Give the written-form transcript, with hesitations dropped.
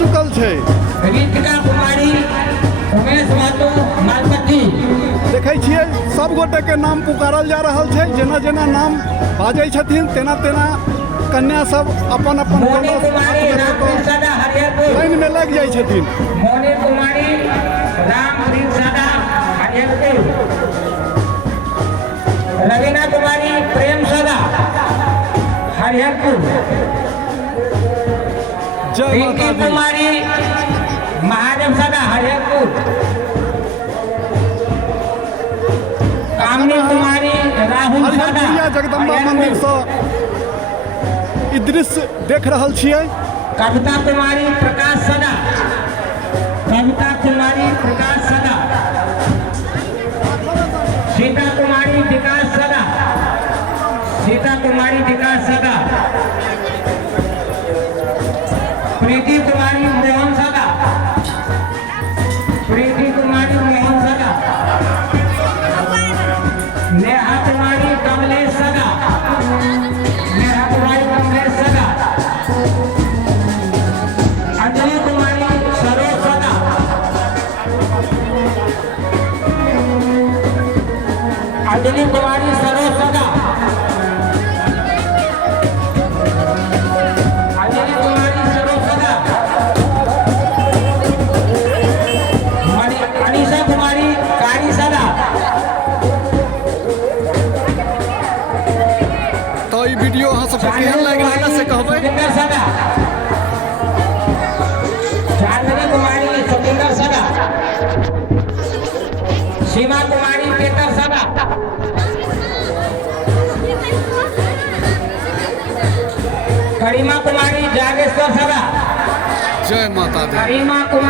चुकल है। ऋतिका कुमारी, उमेश महतो, मालपट्टी। देखै छियै सब गोटे के नाम पुकारल जा रहा है। जेना जेना नाम बाजै छथिन तेना तेना कन्या सब अपन अपन मोनी कुमारी, रामकृष्ण हरिहरपुर। लाइन में लग जाइ छथिन। मोनी कुमारी, रामकृष्ण हरिहरपुर। रवीना कुमारी, प्रेम सदा, हरिहरपुर। जय पिंकी माता दी। कुमारी, महादेव सदा, हरिहरपुर। कामनी कुमारी, राहुल सदा, हरिहरपुरिया जगदम्बा मंदिर से ई दृश्य देख रहल छियै। कविता कुमारी, प्रकाश सदा, कविता कुमारी, प्रकाश सदा। सीता कुमारी, विकास सदा, सीता कुमारी, विकास सदा। प्रीति कुमारी, मोहन सदा, प्रीति कुमारी, मोहन सदा। नेहा कुमारी, कमलेश सदा, नेहा कुमारी, कमलेश सदा। अंजलि कुमारी, सरोज सदा। अंजलि कुमारी, सरोज सदा। अंजलि कुमारी, सरोज सदा। अनीशा कुमारी, कारी सदा। तो ई वीडियो अहाँ सबके केहन लागि रहल से कहबै। सतिंदर सदा। जानवी कुमारी, सतिंदर सदा। सीमा कुमारी, केतर सदा। करीमा कुमारी, जागेश्वर सदा। जय माता दी। करीमा कुमारी।